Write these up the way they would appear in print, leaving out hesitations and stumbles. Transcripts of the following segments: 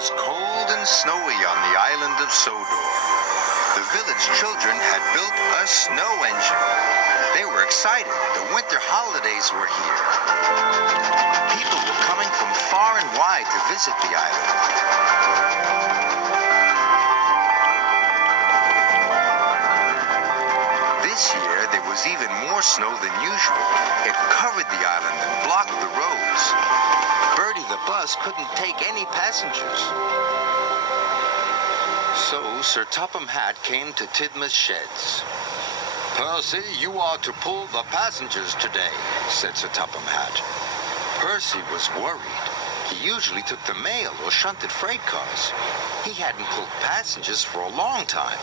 was cold and snowy on the island of Sodor. The village children had built a snow engine. They were excited. The winter holidays were here. People were coming from far and wide to visit the island. This year, there was even more snow than usual. It covered the island and blocked the roads. Bertie the bus couldn't take any passengers. So Sir Topham Hatt came to Tidmouth's sheds. "Percy, you are to pull the passengers today," said Sir Topham Hatt. Percy was worried. He usually took the mail or shunted freight cars. He hadn't pulled passengers for a long time.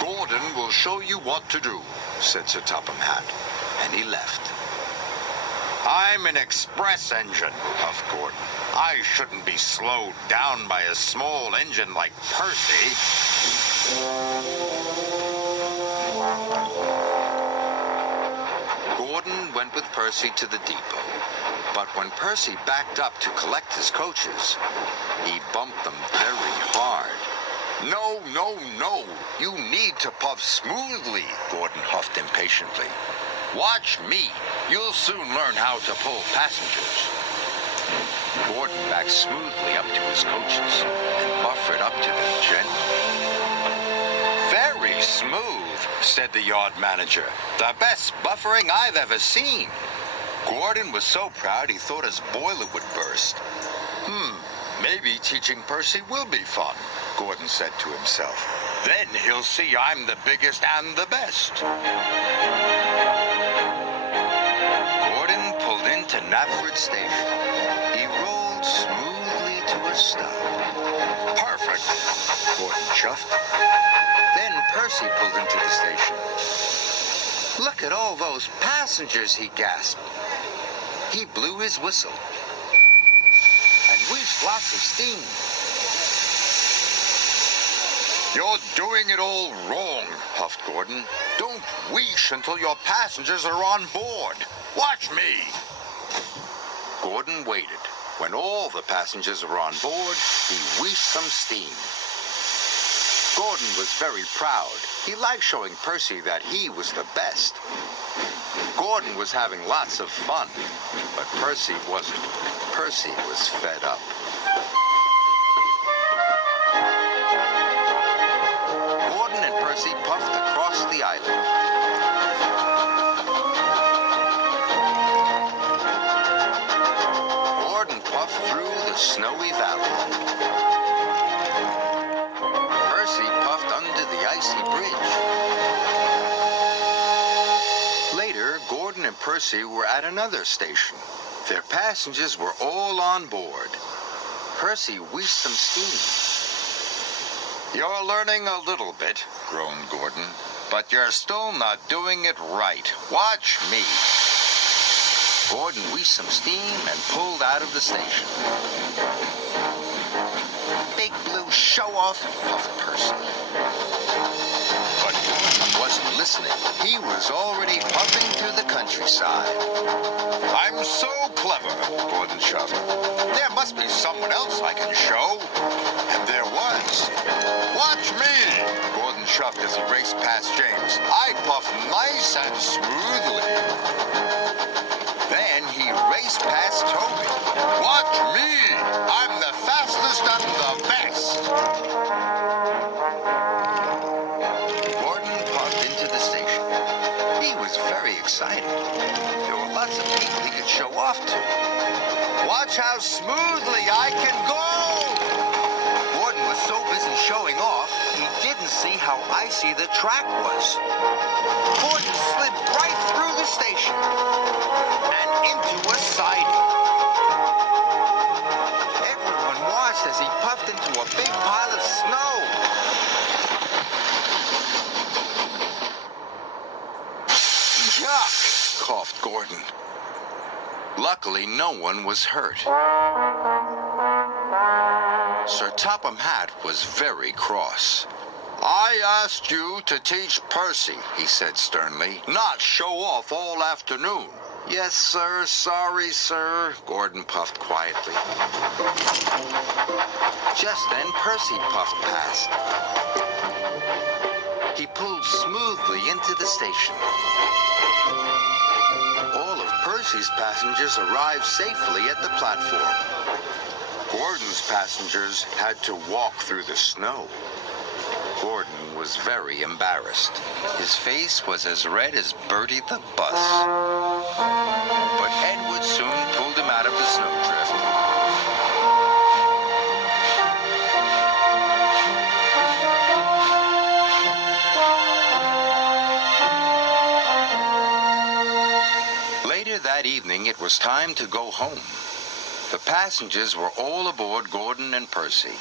"Gordon will show you what to do," said Sir Topham Hatt, and he left. "I'm an express engine," huffed Gordon. "I shouldn't be slowed down by a small engine like Percy." Gordon went with Percy to the depot, but when Percy backed up to collect his coaches, he bumped them very hard. "No, no, no! You need to puff smoothly," Gordon huffed impatiently. "Watch me. You'll soon learn how to pull passengers." Gordon backed smoothly up to his coaches and buffered up to them gently. "Very smooth," said the yard manager. "The best buffering I've ever seen." Gordon was so proud he thought his boiler would burst. Maybe teaching Percy will be fun," Gordon said to himself. "Then he'll see I'm the biggest and the best." Gordon pulled into Knapford Station. He rolled smoothly to a stop. "Perfect," Gordon chuffed. Then Percy pulled into the station. "Look at all those passengers," he gasped. He blew his whistle and wheezed lots of steam. "You're doing it all wrong," huffed Gordon. "Don't wheesh until your passengers are on board. Watch me." Gordon waited. When all the passengers were on board, he wheeshed some steam. Gordon was very proud. He liked showing Percy that he was the best. Gordon was having lots of fun, but Percy wasn't. Percy was fed up. Gordon and Percy puffed across the island. Gordon puffed through the snowy valley. Percy puffed under the icy bridge. Later, Gordon and Percy were at another station. Their passengers were all on board. Percy wheezed some steam. "You're learning a little bit," groaned Gordon, "but you're still not doing it right. Watch me." Gordon wheezed some steam and pulled out of the station. "Big blue show-off," puffed Percy. But Gordon wasn't listening. He was already puffing through the countryside. "I'm so clever," Gordon chuffed. "There must be someone else I can show." And there was. "Watch me," Gordon chuffed as he raced past James. "I puff nice and smoothly." Then he raced past Toby. "Watch me. I'm the fastest and the best." Gordon puffed into the station. He was very excited. There were lots of people he could show off to. "Watch how smoothly I can go." Gordon was so busy showing off, he didn't see how icy the track was. Gordon slid right through the station and into a siding. Everyone watched as he puffed into a big pile of snow. "Yuck!" coughed Gordon. Luckily, no one was hurt. Sir Topham Hatt was very cross. "I asked you to teach Percy," he said sternly, "not show off all afternoon." "Yes, sir. Sorry, sir," Gordon puffed quietly. Just then, Percy puffed past. He pulled smoothly into the station. All of Percy's passengers arrived safely at the platform. Gordon's passengers had to walk through the snow. Gordon was very embarrassed. His face was as red as Bertie the bus. But Edward soon pulled him out of the snowdrift. Later that evening, it was time to go home. The passengers were all aboard Gordon and Percy.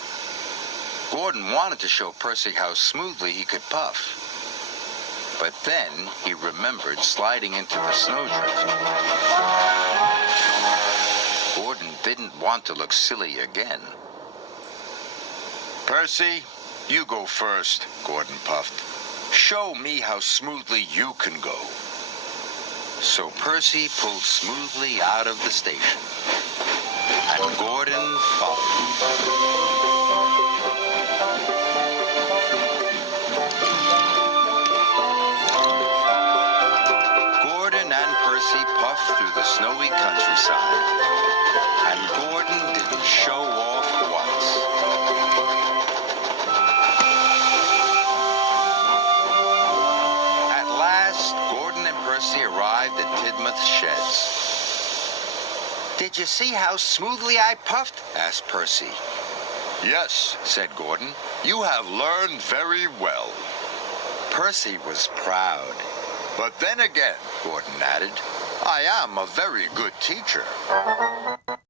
Gordon wanted to show Percy how smoothly he could puff. But then he remembered sliding into the snowdrift. Gordon didn't want to look silly again. Percy, you go first, Gordon puffed. Show me how smoothly you can go. So Percy pulled smoothly out of the station, and Gordon followed. Percy puffed through the snowy countryside, and Gordon didn't show off once. At last, Gordon and Percy arrived at Tidmouth's sheds. Did you see how smoothly I puffed? Asked Percy. Yes, said Gordon. You have learned very well. Percy was proud. But then again, Gordon added, I am a very good teacher.